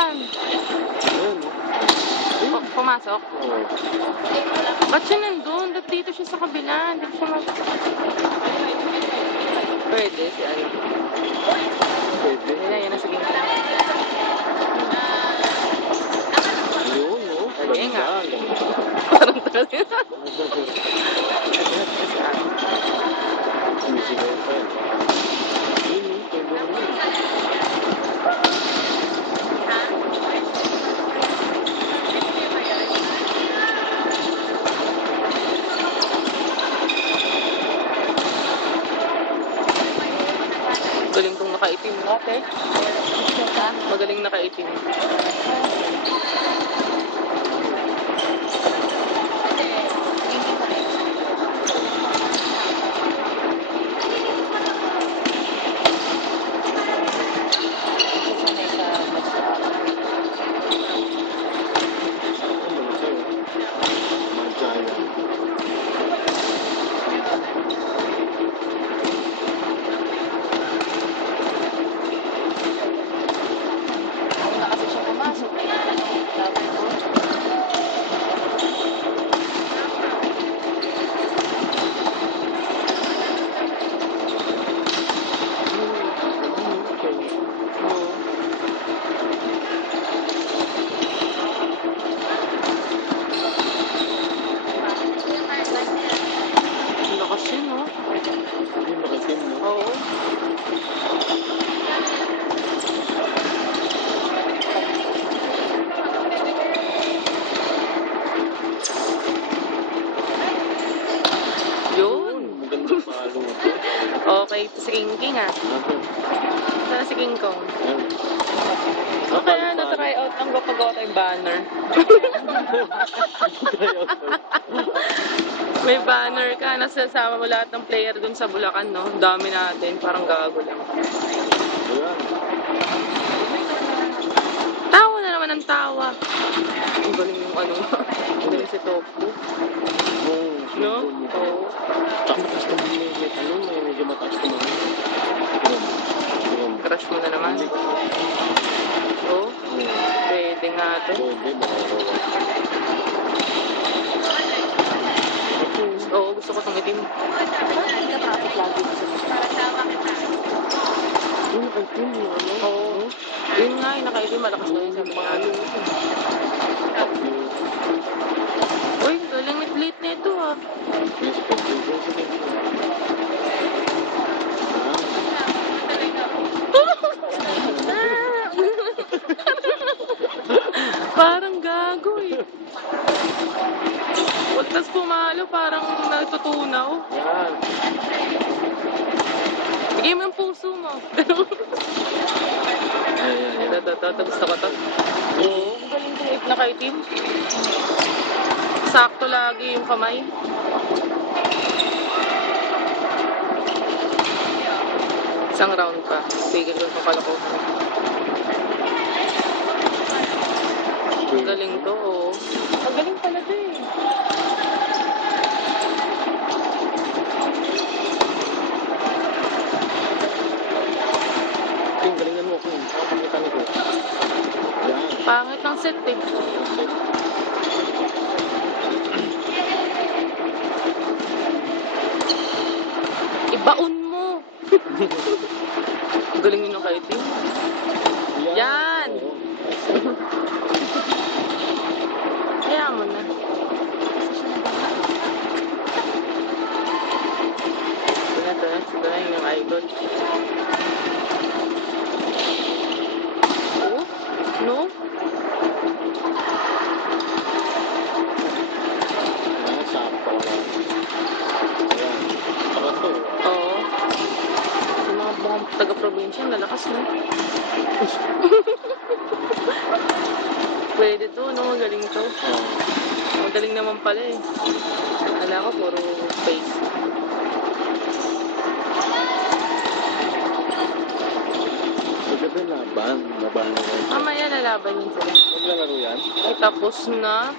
Saan? Ayun. Pumasok? Oo. Ba't siya nandun? Ba't dito siya sa kabila? Hindi siya Pwede, si ano. Pwede. Yan na, sige. Ayun, no? Ay, nga. Ganda. Parang talaga. Sumisigaw pa yan. Ayun, no? Pwede naman. Magaling tong nakaitim natin. Magaling nakaitim. Okay, ito si King King Saan si King Kong? Okay na, na-try out ang gapagawa tayong banner. May banner ka, nasasama mo lahat ng player dun sa Bulacan, no? Dami natin, parang gago lang. Tawa na naman ang tawa. Ang galing yung ano, ang galing si Topo. No? Oo. Tsaka mataas naman may medyo mataas naman. Crush mo na naman. Oo? Pwede nga ito. Pwede, makakawa. Oo, gusto ko itong itim. Hindi ka traffic lagi sa Yung nakaitim yung ano? Oo. Yun nga, yung nakaitim, malakas na yun sa mga ano. Uy, galing nit-late na ito Yes, pwede. Parang gago Pagtas pumalo, parang natutunaw. Yan. Bigay mo yung puso mo. Ito, gusto ko to. Oo, ang galing kong ip na kaitim. Sakto lagi yung kamay. Isang round pa. Tigil ko sa kalokohan. Ang galing to, oo. Ang galing pala to King, galingan mo, King. Pakita nito. Yan. Pangit ng set Ibaon mo. Ang galing yun ng kaitim. Yan. Kaya mo na. Ito na yung idol. Oh? No? Yan, sakto lang. Ayan. Saka to. Oo. Yung mga buong taga-probinsya, lalakas no? Pwede to, no? Magaling to. Magaling naman pala Ala ko, puro face. Magabi laban. Laban na yan. Mamaya lalaban yun sila. Maglalaro yan? Ay, tapos na.